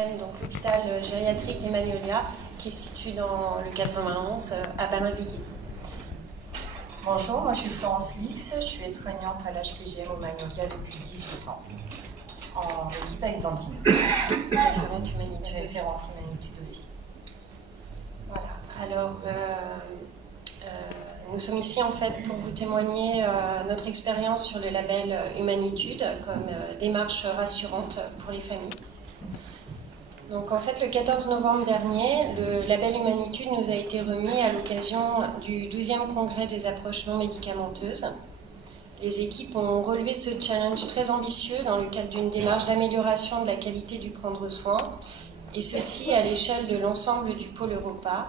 Donc l'hôpital gériatrique des Magnolias, qui se situe dans le 91 à Ballainvilliers. Bonjour, moi je suis Florence Lix, je suis aide-soignante à l'HPGM au Magnolia depuis 18 ans, en équipe avec Blandine. Référente humanitude. Référente humanitude aussi. Voilà, alors nous sommes ici en fait pour vous témoigner notre expérience sur le label Humanitude comme démarche rassurante pour les familles. Donc en fait, le 14 novembre dernier, le label Humanitude nous a été remis à l'occasion du 12e congrès des approches non médicamenteuses. Les équipes ont relevé ce challenge très ambitieux dans le cadre d'une démarche d'amélioration de la qualité du prendre soin, et ceci à l'échelle de l'ensemble du pôle Europa,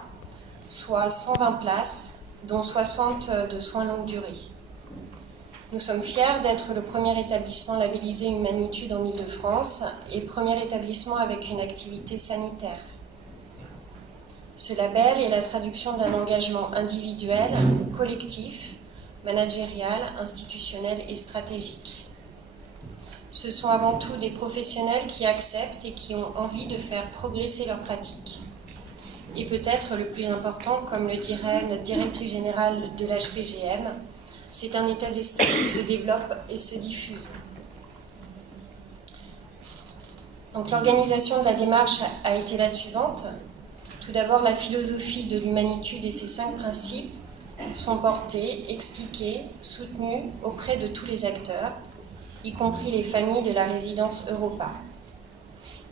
soit 120 places, dont 60 de soins longue durée. Nous sommes fiers d'être le premier établissement labellisé Humanitude en Île-de-France et premier établissement avec une activité sanitaire. Ce label est la traduction d'un engagement individuel, collectif, managérial, institutionnel et stratégique. Ce sont avant tout des professionnels qui acceptent et qui ont envie de faire progresser leurs pratiques. Et peut-être le plus important, comme le dirait notre directrice générale de l'HPGM, c'est un état d'esprit qui se développe et se diffuse. Donc l'organisation de la démarche a été la suivante. Tout d'abord, la philosophie de l'humanitude et ses 5 principes sont portés, expliqués, soutenus auprès de tous les acteurs, y compris les familles de la résidence Europa.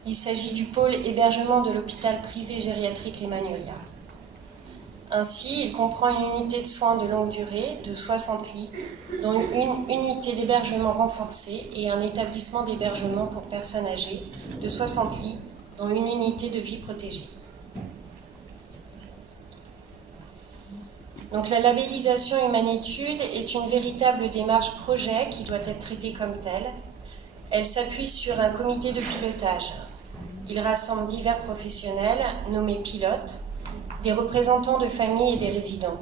Il s'agit du pôle hébergement de l'hôpital privé gériatrique Les Magnolias. Ainsi, il comprend une unité de soins de longue durée de 60 lits, dont une unité d'hébergement renforcée et un établissement d'hébergement pour personnes âgées de 60 lits, dont une unité de vie protégée. Donc la labellisation Humanitude est une véritable démarche projet qui doit être traitée comme telle. Elle s'appuie sur un comité de pilotage. Il rassemble divers professionnels nommés pilotes, des représentants de familles et des résidents.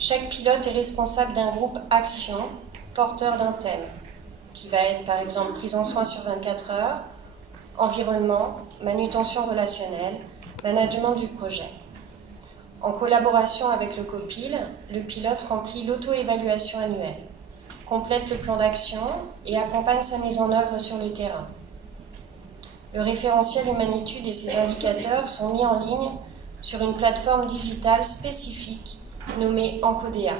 Chaque pilote est responsable d'un groupe action porteur d'un thème, qui va être par exemple prise en soin sur 24 heures, environnement, manutention relationnelle, management du projet. En collaboration avec le COPIL, le pilote remplit l'auto-évaluation annuelle, complète le plan d'action et accompagne sa mise en œuvre sur le terrain. Le référentiel Humanitude et ses indicateurs sont mis en ligne sur une plateforme digitale spécifique nommée Encodea.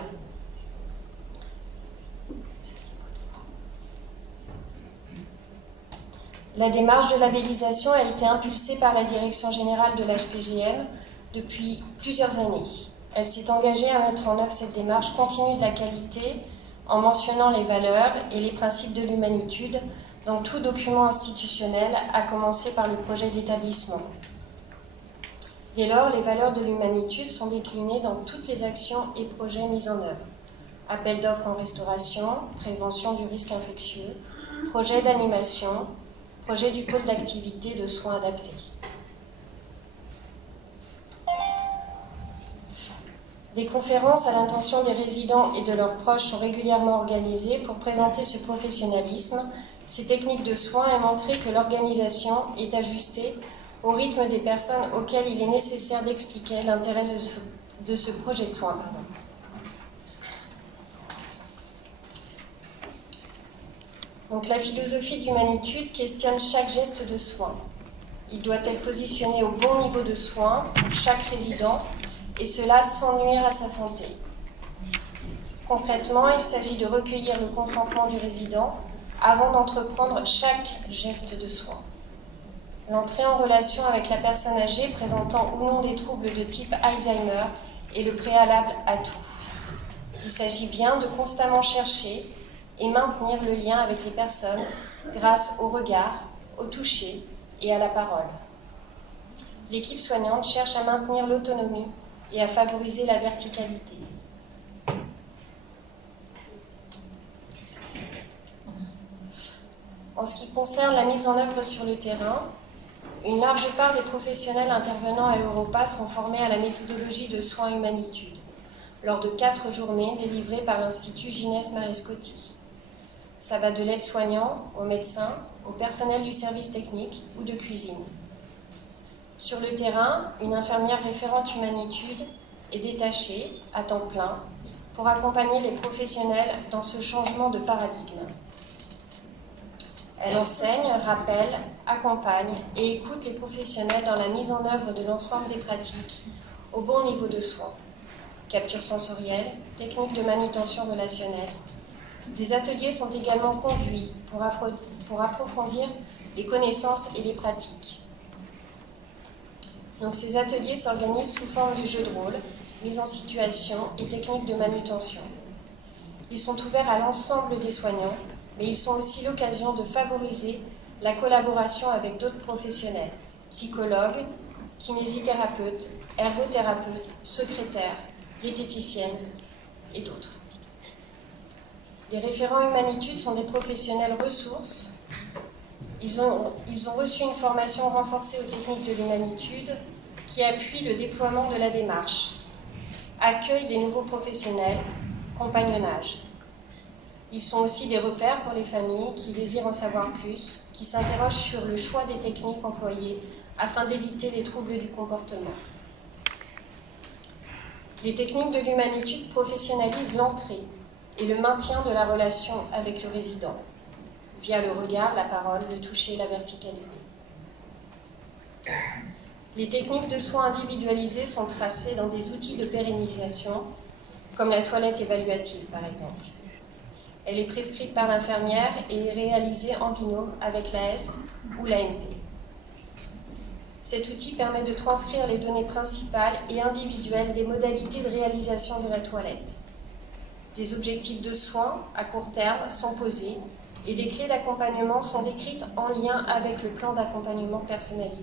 La démarche de labellisation a été impulsée par la Direction générale de l'HPGM depuis plusieurs années. Elle s'est engagée à mettre en œuvre cette démarche continue de la qualité en mentionnant les valeurs et les principes de l'humanitude dans tout document institutionnel, à commencer par le projet d'établissement. Dès lors, les valeurs de l'humanitude sont déclinées dans toutes les actions et projets mis en œuvre. Appel d'offres en restauration, prévention du risque infectieux, projet d'animation, projet du pôle d'activité de soins adaptés. Des conférences à l'intention des résidents et de leurs proches sont régulièrement organisées pour présenter ce professionnalisme, ces techniques de soins et montrer que l'organisation est ajustée au rythme des personnes auxquelles il est nécessaire d'expliquer l'intérêt de ce projet de soins. Donc la philosophie d'Humanitude questionne chaque geste de soin. Il doit être positionné au bon niveau de soin pour chaque résident, et cela sans nuire à sa santé. Concrètement, il s'agit de recueillir le consentement du résident avant d'entreprendre chaque geste de soin. L'entrée en relation avec la personne âgée présentant ou non des troubles de type Alzheimer est le préalable à tout. Il s'agit bien de constamment chercher et maintenir le lien avec les personnes grâce au regard, au toucher et à la parole. L'équipe soignante cherche à maintenir l'autonomie et à favoriser la verticalité. En ce qui concerne la mise en œuvre sur le terrain, une large part des professionnels intervenant à Europa sont formés à la méthodologie de soins Humanitude, lors de 4 journées délivrées par l'Institut Ginès Marescotti. Ça va de l'aide-soignant aux médecins, au personnel du service technique ou de cuisine. Sur le terrain, une infirmière référente humanitude est détachée à temps plein pour accompagner les professionnels dans ce changement de paradigme. Elle enseigne, rappelle, accompagne et écoute les professionnels dans la mise en œuvre de l'ensemble des pratiques au bon niveau de soins. Capture sensorielle, technique de manutention relationnelle. Des ateliers sont également conduits pour approfondir les connaissances et les pratiques. Donc, ces ateliers s'organisent sous forme de jeux de rôle, mise en situation et techniques de manutention. Ils sont ouverts à l'ensemble des soignants, mais ils sont aussi l'occasion de favoriser la collaboration avec d'autres professionnels, psychologues, kinésithérapeutes, ergothérapeutes, secrétaires, diététiciennes et d'autres. Les référents humanitude sont des professionnels ressources. Ils ont reçu une formation renforcée aux techniques de l'humanitude qui appuie le déploiement de la démarche, accueil des nouveaux professionnels, compagnonnage. Ils sont aussi des repères pour les familles qui désirent en savoir plus, qui s'interrogent sur le choix des techniques employées afin d'éviter les troubles du comportement. Les techniques de l'humanitude professionnalisent l'entrée et le maintien de la relation avec le résident, via le regard, la parole, le toucher, la verticalité. Les techniques de soins individualisés sont tracées dans des outils de pérennisation, comme la toilette évaluative par exemple. Elle est prescrite par l'infirmière et est réalisée en binôme avec l'AS ou l'AMP. Cet outil permet de transcrire les données principales et individuelles des modalités de réalisation de la toilette. Des objectifs de soins à court terme sont posés et des clés d'accompagnement sont décrites en lien avec le plan d'accompagnement personnalisé.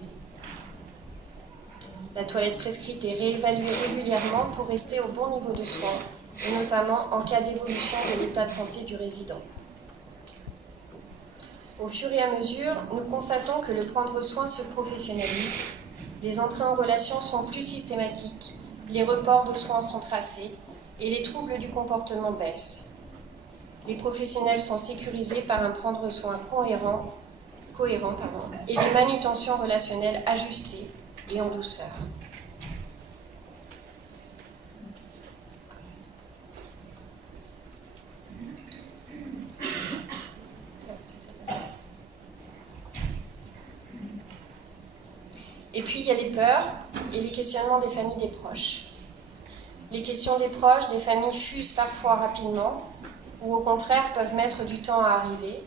La toilette prescrite est réévaluée régulièrement pour rester au bon niveau de soins, et notamment en cas d'évolution de l'état de santé du résident. Au fur et à mesure, nous constatons que le prendre soin se professionnalise, les entrées en relation sont plus systématiques, les reports de soins sont tracés et les troubles du comportement baissent. Les professionnels sont sécurisés par un prendre soin cohérent et des manutentions relationnelles ajustées et en douceur. Et puis, il y a les peurs et les questionnements des familles des proches. Les questions des proches, des familles fusent parfois rapidement, ou au contraire peuvent mettre du temps à arriver.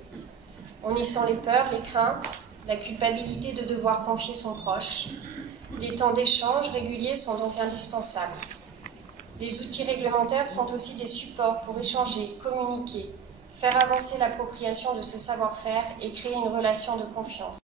On y sent les peurs, les craintes, la culpabilité de devoir confier son proche. Des temps d'échange réguliers sont donc indispensables. Les outils réglementaires sont aussi des supports pour échanger, communiquer, faire avancer l'appropriation de ce savoir-faire et créer une relation de confiance.